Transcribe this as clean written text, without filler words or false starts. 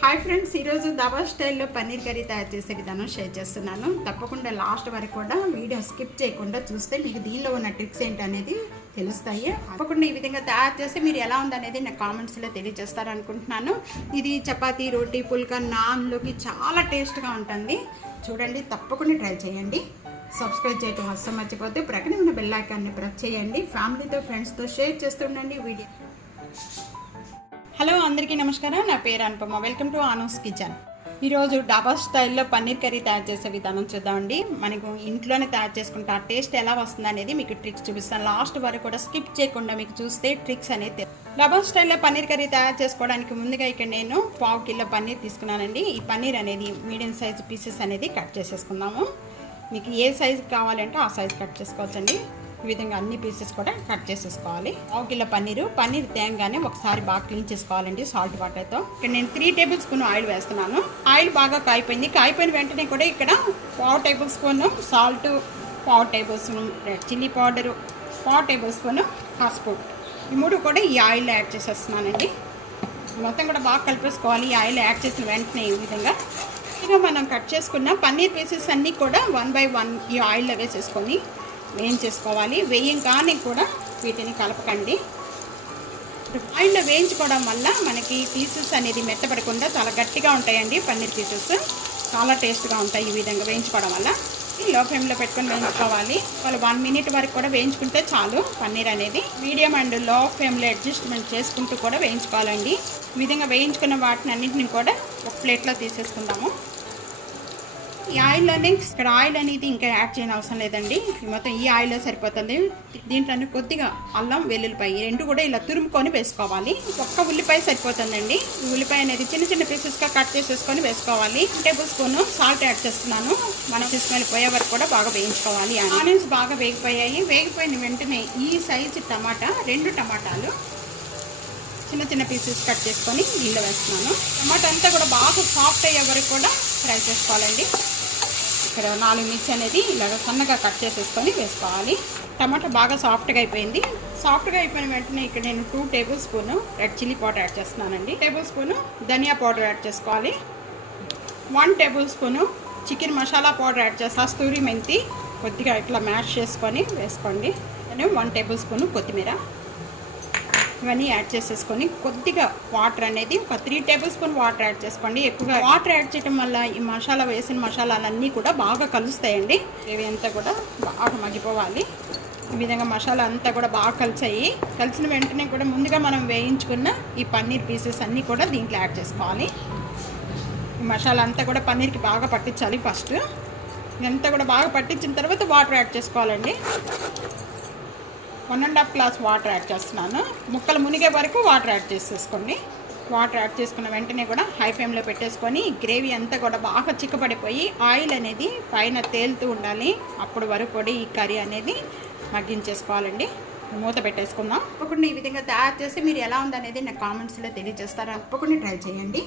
Hi friends, ఈరోజు దాబా స్టైల్లో paneer curry తయారు చేసే విధానం షేర్ చేస్తున్నాను. తప్పకుండా లాస్ట్ వరకు కూడా వీడియో స్కిప్ చేయకుండా చూస్తే మీకు దీనిలో ఉన్న ట్రిక్స్ ఏంటనేది తెలుస్తాయి. తప్పకుండా ఈ విధంగా తయారు చేస్తే మీరు ఎలా ఉందనేది నాకు కామెంట్స్లో తెలియజేస్తారనుకుంటున్నాను. ఇది చపాతీ, రోటీ, పుల్కా, నాన్లోకి చాలా టేస్ట్గా ఉంటుంది. చూడండి, తప్పకుండా ట్రై చేయండి. సబ్స్క్రైబ్ చేయడం అస్సలు మర్చిపోతే ప్రక్కనే ఉన్న బెల్ ఐకాన్ని ప్రెస్ చేయండి. ఫ్యామిలీతో, ఫ్రెండ్స్తో షేర్ చేస్తుండండి వీడియో. హలో అందరికీ నమస్కారం, నా పేరు Anupama. Welcome to Anu's kitchen. ఈరోజు డాబా స్టైల్లో పన్నీర్ కర్రీ తయారు చేసే విధానం చూద్దామండి. మనకు ఇంట్లోనే తయారు చేసుకుంటే ఆ టేస్ట్ ఎలా వస్తుంది అనేది మీకు ట్రిక్స్ చూపిస్తాను. లాస్ట్ వరకు కూడా స్కిప్ చేయకుండా మీకు చూస్తే ట్రిక్స్ అనేది. డాబా స్టైల్లో పన్నీర్ కర్రీ తయారు చేసుకోవడానికి ముందుగా ఇక్కడ నేను 1/2 కిలో పన్నీర్ తీసుకున్నానండి. ఈ పన్నీర్ అనేది మీడియం సైజ్ పీసెస్ అనేది కట్ చేసేసుకుందాము. మీకు ఏ సైజు కావాలంటే ఆ సైజు కట్ చేసుకోవచ్చండి. ఈ విధంగా అన్ని పీసెస్ కూడా కట్ చేసేసుకోవాలి. 1/2 కిలో పన్నీర్ తేగానే ఒకసారి బాగా క్లీన్ చేసుకోవాలండి సాల్ట్ వాటర్తో. ఇక్కడ నేను 3 టేబుల్ స్పూన్ ఆయిల్ వేస్తున్నాను. ఆయిల్ బాగా కాయిపోయిన వెంటనే కూడా ఇక్కడ 1/2 table spoon salt, 1/2 table spoon red chilli powder, 1/2 table spoon పసుపు, ఈ 3 కూడా ఈ ఆయిల్ యాడ్ చేసేస్తున్నానండి. మొత్తం కూడా బాగా కలిపేసుకోవాలి. ఈ ఆయిల్ యాడ్ చేసిన వెంటనే ఈ విధంగా మనం కట్ చేసుకున్న పన్నీర్ పీసెస్ అన్నీ కూడా 1 by 1 ఈ ఆయిల్లో వేసేసుకొని వేయించేసుకోవాలి. వేయంగానే కూడా వీటిని కలపకండి. ఆయిల్లో వేయించుకోవడం వల్ల మనకి పీసెస్ అనేది మెత్తపడకుండా చాలా గట్టిగా ఉంటాయండి. పన్నీర్ పీసెస్ చాలా టేస్ట్గా ఉంటాయి ఈ విధంగా వేయించుకోవడం వల్ల. లో ఫ్లేమ్లో పెట్టుకొని వేయించుకోవాలి. వాళ్ళు 1 minute వరకు కూడా వేయించుకుంటే చాలు. పన్నీర్ అనేది మీడియం అండ్ లో ఫ్లేమ్లో అడ్జస్ట్మెంట్ చేసుకుంటూ కూడా వేయించుకోవాలండి. ఈ విధంగా వేయించుకున్న వాటిని అన్నింటిని కూడా ఒక ప్లేట్లో తీసేసుకుందాము. ఈ ఆయిల్లోనే ఇక్కడ ఆయిల్ అనేది ఇంకా యాడ్ చేయని అవసరం లేదండి. మొత్తం ఈ ఆయిల్లో సరిపోతుంది. దీంట్లోనే కొద్దిగా అల్లం, వెల్లుల్లిపాయ 2 కూడా ఇలా తురుముకొని వేసుకోవాలి. ఒక్క ఉల్లిపాయ సరిపోతుందండి. ఈ ఉల్లిపాయ అనేది చిన్న చిన్న పీసెస్గా కట్ చేసేసుకొని వేసుకోవాలి. 1 టేబుల్ స్పూన్ సాల్ట్ యాడ్ చేస్తున్నాను. మనం తీసుకొని పోయే వరకు కూడా బాగా వేయించుకోవాలి. ఆనియన్స్ బాగా వేగిపోయిన వెంటనే ఈ సైజు టమాటా 2 టమాటాలు చిన్న చిన్న పీసెస్ కట్ చేసుకొని నీళ్ళు వేస్తున్నాను. టమాటా అంతా కూడా బాగా సాఫ్ట్ అయ్యే వరకు కూడా ఫ్రై చేసుకోవాలండి. ఇక్కడ 4 మిర్చి అనేది ఇలాగ సన్నగా కట్ చేసేసుకొని వేసుకోవాలి. టమాటా బాగా సాఫ్ట్గా అయిపోయింది. సాఫ్ట్గా అయిపోయిన వెంటనే ఇక్కడ నేను 2 table spoon red chilli powder add చేస్తున్నానండి. 1 టేబుల్ స్పూన్ ధనియా పౌడర్ యాడ్ చేసుకోవాలి. 1 table spoon chicken masala powder add చేస్తా. కస్తూరి మెంతి కొద్దిగా ఇట్లా మ్యాష్ చేసుకొని వేసుకోండి. 1 టేబుల్ స్పూన్ కొత్తిమీర ఇవన్నీ యాడ్ చేసేసుకొని కొద్దిగా వాటర్ అనేది ఒక 3 టేబుల్ స్పూన్ వాటర్ యాడ్ చేసుకోండి. ఎక్కువగా వాటర్ యాడ్ చేయడం వల్ల ఈ మసాలా వేసిన మసాలాలన్నీ కూడా బాగా కలుస్తాయండి. ఇవి అంతా కూడా బాగా మగ్గిపోవాలి. ఈ విధంగా మసాలా అంతా కూడా బాగా కలిసిన వెంటనే కూడా ముందుగా మనం వేయించుకున్న ఈ పన్నీర్ పీసెస్ అన్నీ కూడా దీంట్లో యాడ్ చేసుకోవాలి. ఈ మసాలా అంతా కూడా పన్నీర్కి బాగా పట్టించాలి. ఫస్ట్ ఇదంతా కూడా బాగా పట్టించిన తర్వాత వాటర్ యాడ్ చేసుకోవాలండి. 1.5 గ్లాస్ వాటర్ యాడ్ చేస్తున్నాను. ముక్కలు మునిగే వరకు వాటర్ యాడ్ చేసేసుకోండి. వాటర్ యాడ్ చేసుకున్న వెంటనే కూడా హై ఫ్లేమ్లో పెట్టేసుకొని గ్రేవీ అంతా కూడా బాగా చిక్కపడిపోయి ఆయిల్ అనేది పైన తేలుతూ ఉండాలి. అప్పుడు వరకు కూడా ఈ కర్రీ అనేది మగ్గించేసుకోవాలండి. మూత పెట్టేసుకుందాం. తప్పకుండా ఈ విధంగా తయారు చేసి మీరు ఎలా ఉందనేది నాకు కామెంట్స్లో తెలియజేస్తారు. తప్పకుండా ట్రై చేయండి.